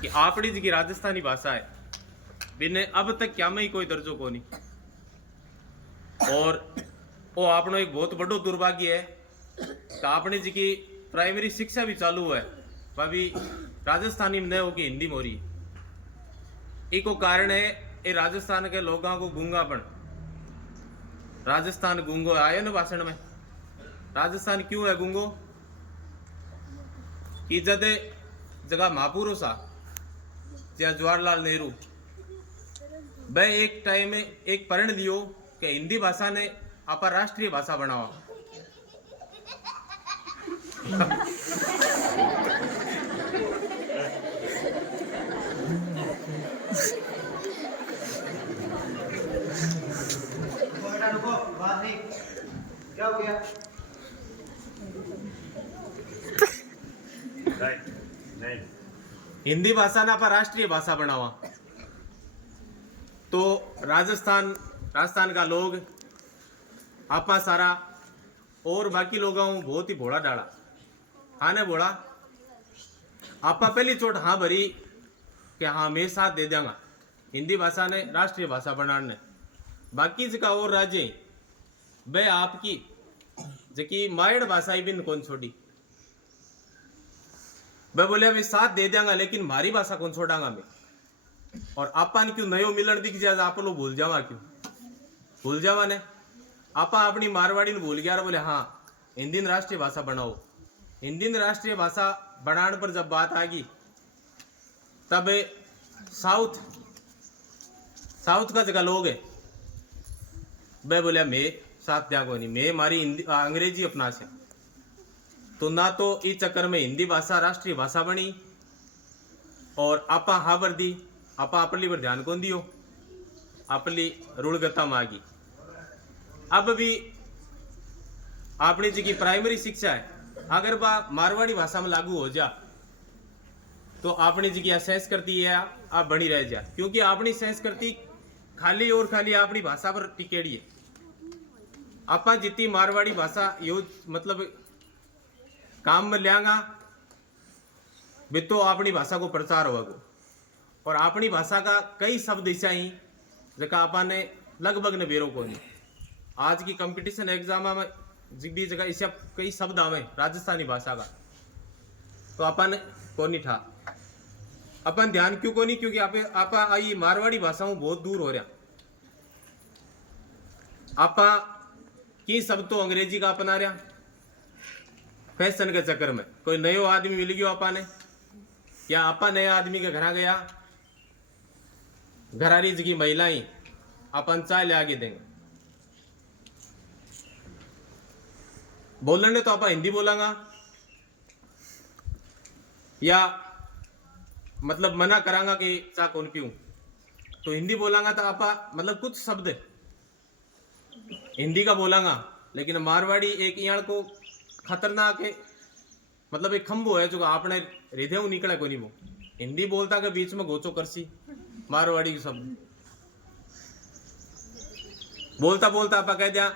कि आपड़ी जी की राजस्थानी भाषा है बिने अब तक क्या में ही कोई दर्जो को नहीं। और वो आपनो एक बहुत बड़ो दुर्भाग्य है कि आपने जी की प्राइमरी शिक्षा भी चालू है वह भी राजस्थानी में न होगी हिंदी में हो रही। इको कारण है ये राजस्थान के लोगों को गूंगापन। राजस्थान गूंगो आयो ना भाषण में। राजस्थान क्यों है गूंगो कि जब जगह महापुरुष आ या जवाहरलाल नेहरू वह एक टाइम में एक प्रण लियो कि हिंदी भाषा ने आपा राष्ट्रीय भाषा बनावा। क्या हो गया? नहीं हिंदी भाषा ना आपा राष्ट्रीय भाषा बनावा। तो राजस्थान का लोग आपा सारा और बाकी लोगों बहुत ही भोला डाला। हाँ ने बोला आपा पहली चोट हाँ भरी कि हाँ मैं साथ दे देंगा हिंदी भाषा ने राष्ट्रीय भाषा बनाने। बाकी जगह और राज्य वे आपकी जकी मायड़ भाषा ही भी कौन छोड़ी। वह बोले अभी साथ दे देंगा लेकिन मारी भाषा कौन छोड़ांगा मैं। और आपा ने क्यों नयो मिलन दिख जाए आप लोग भूल जावा क्यों भूल जावा ने। आपा अपनी मारवाड़ी ने भूल गया बोले हाँ हिंदी राष्ट्रीय भाषा बनाओ। हिंदी राष्ट्रीय भाषा बनाने पर जब बात आ गई तब साउथ का जगह लोग है वह बोले मैं साथ दिया को नहीं मैं मारी अंग्रेजी अपना से। तो ना तो इस चक्कर में हिंदी भाषा राष्ट्रीय भाषा बनी और आपा हाँ भर दी। आपा अपनी पर ध्यान कौन दियो अपनी रुड़गता में आ गई। अब भी अपनी जी की प्राइमरी शिक्षा है अगर बा मारवाड़ी भाषा में लागू हो जा तो अपनी जी की संस्कृति है आप बनी रह जा। क्योंकि अपनी संस्कृति खाली और खाली अपनी भाषा पर टिकेड़ी है। आपा जितनी मारवाड़ी भाषा यो मतलब काम में लियांगा भी तो अपनी भाषा को प्रचार होगा। और अपनी भाषा का कई शब्द ऐसा ही जगह आपा ने लगभग ने बेरो को नहीं। आज की कंपटीशन एग्जाम में भी जगह ऐसा कई शब्द आवे राजस्थानी भाषा का तो अपन को नहीं था। अपन ध्यान क्यों को नहीं क्योंकि आपा आई मारवाड़ी भाषाओं बहुत दूर हो रहा। आपा की शब्द तो अंग्रेजी का अपना रहा फैशन के चक्कर में। कोई नयो आदमी मिल गयो आपा ने या आपा नया आदमी के घर गया घरारी की महिलाएं अपन चाय ले आगे देंगे बोलने तो आपा हिंदी बोलांगा या मतलब मना करांगा कि चा कौन पीऊं तो हिंदी बोलांगा तो आपा मतलब कुछ शब्द हिंदी का बोलांगा। लेकिन मारवाड़ी एक यहाँ को खतरनाक है मतलब एक खंभो है जो आपने हृदय निकला कोई नहीं। वो हिंदी बोलता के बीच में गोचो करसी मारवाड़ी के शब्द बोलता बोलता आपा कह दिया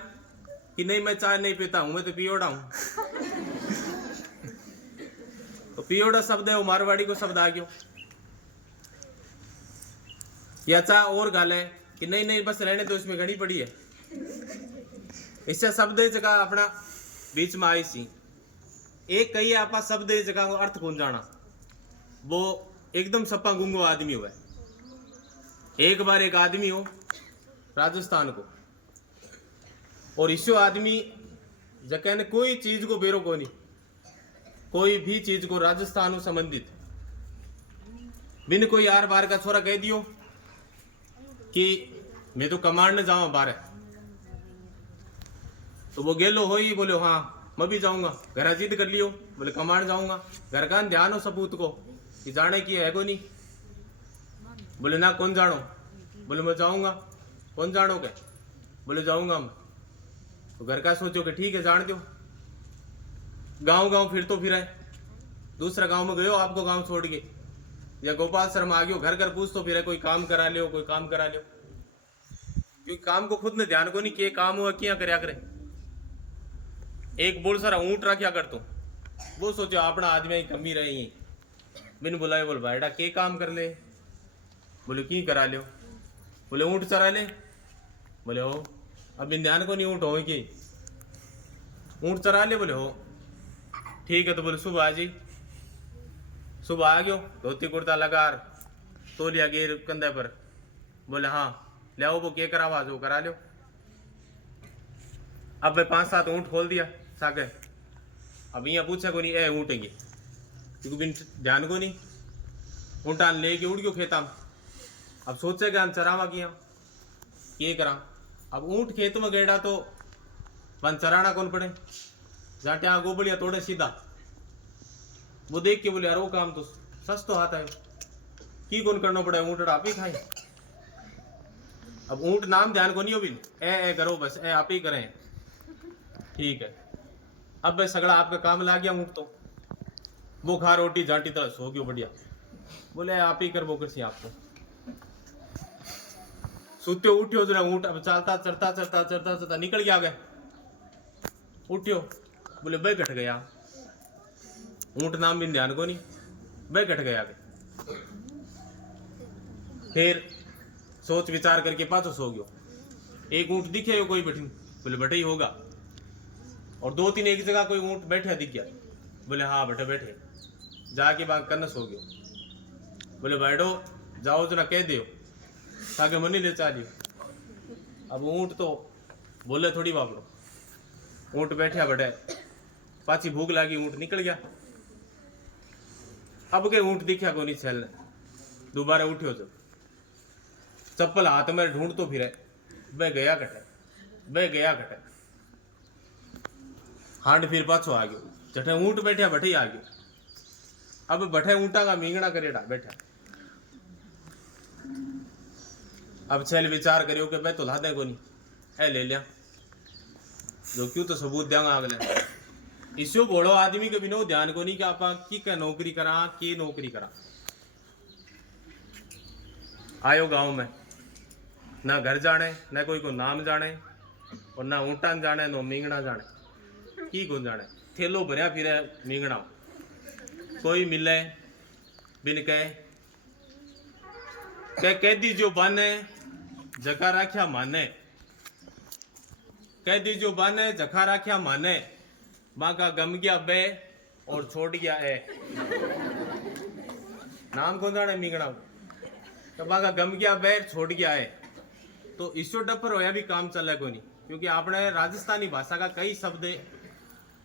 कि नहीं मैं चाय नहीं पीता हूं मैं तो पियोड़ा हूं। तो पियोड़ा शब्द है वो मारवाड़ी को शब्द आ गयो। या चा और गाल है कि नहीं नहीं बस रहने दो इसमें घड़ी पड़ी है। इससे शब्द जगह अपना बीच में आई सी एक कही आपा शब्द जगह को अर्थ कौन जाना। वो एकदम सप्पा गुंगो आदमी हुआ। एक बार एक आदमी हो राजस्थान को और इसो आदमी जगह ने कोई चीज को बेरो को नहीं कोई भी चीज को राजस्थान संबंधित बिन कोई यार बार का छोरा कह दियो कि मैं तो कमांड न जाऊं बाहर तो वो गेलो हो ही बोले हाँ मैं भी जाऊंगा। घर जिद कर लियो बोले कमांड जाऊंगा। घर का ध्यान हो सपूत को कि जाने की है को नहीं। बोले ना कौन जानो बोले मैं जाऊंगा। कौन जानो के बोले जाऊंगा मैं। तो घर का सोचो कि ठीक है जान दो। गांव गांव फिर तो फिर दूसरा गांव में गयो आपको गांव छोड़ के या गोपाल शर्मा आ गयो घर घर पूछ तो फिर कोई काम करा लियो कोई काम करा लियो। क्योंकि काम को खुद ने ध्यान को नहीं किए काम हुआ क्या करया करे। एक बोल सारा ऊंट रहा क्या कर तू वो सोचो अपना आदमी की कमी रही बिन बुलाए बोल भाईडा के काम कर ले? बोले की करा लियो? बोले ऊँट चरा ले? बोले हो। अब इन ध्यान को नहीं ऊँट हो कि ऊँट चरा ले? बोले हो। ठीक है तो बोले सुबह आ जी। सुबह आ गयो, धोती कुर्ता लगा तोलिया गिर कंधे पर। बोले हाँ ले आओ वो के करावा जो करा लो। अब मैं 5-7 ऊँट खोल दिया सागे। अब यहाँ पूछा को नहीं ए ऊँटेंगे क्योंकि बिन ध्यान को नहीं ऊँटान लेके उड़ गयो खेता में। अब सोचेगा हम चरावा किया ये करा। अब ऊँट खेत में गेड़ा तो वन चराना कौन पड़े? जाटे आ गोबड़िया तोड़े सीधा। वो देख के बोले यार वो काम तो सस तो हाथ है की कौन करना पड़े? ऊँट आप ही खाए। अब ऊँट नाम ध्यान को नहीं हो बिन ए करो बस ए आप ही करें। ठीक है अब भाई सगड़ा आपका काम ला गया ऊँट तो वो खा रोटी जाटी तरह सो गयो बढ़िया। बोले आप ही कर वो कर सी आपको सुत्यो उठ्यो जरा ऊँट अब चलता चढ़ता चढ़ता चढ़ता चढ़ता निकल गया आगे। उठ्यो बोले भाई घट गया। ऊँट नाम भी ध्यान को नहीं भाई घट गया आगे। फिर सोच विचार करके पाछो सो गयो। एक ऊँट दिखे कोई बैठी? बोले बैठे ही होगा। और 2-3 एक जगह कोई ऊँट बैठे दिख गया। बोले हाँ बैठे बैठे। जाके बाग करना सो गयो। बोले बैठो जाओ जरा कह दियो ताकि मनी ले चालियो। अब ऊँट तो बोले थोड़ी बापड़ो। ऊँट बैठा बैठे पाची भूख लगी ऊँट निकल गया। अब के ऊँट दिखा को नहीं छल दोबारा उठ्यो जब चप्पल हाथ में ढूंढ तो फिरे बह गया घटे हांड फिर पाछो आ गयो। जठे ऊँट बैठा बैठे ही आ गयो। अब बैठे ऊँटा का मींगना करेड़ा बैठा। अब छल विचार करियो कि भाई तो ला दे को नहीं ए ले लिया जो क्यों तो सबूत देंगा अगले। इसो बोलो आदमी के बिना ध्यान को नहीं कि आप की का नौकरी करा की नौकरी करा। आयो गांव में ना घर जाने ना कोई को नाम जाने और ना ऊँटान जाने ना मींगना जाने की को जाने। थेलो भरिया फिर मींगना कोई मिले बिन कह दी जो बाने जका राख्या माने। कह दी जो बाने जखा राख्या माने बाका गम गया बे और छोड़ गया है। नाम कौन जाने मींगना तो बाका गम गया बे छोड़ गया है। तो इसो डपर होया भी काम चले को नहीं क्योंकि आपने राजस्थानी भाषा का कई शब्द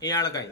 यहाँ का ही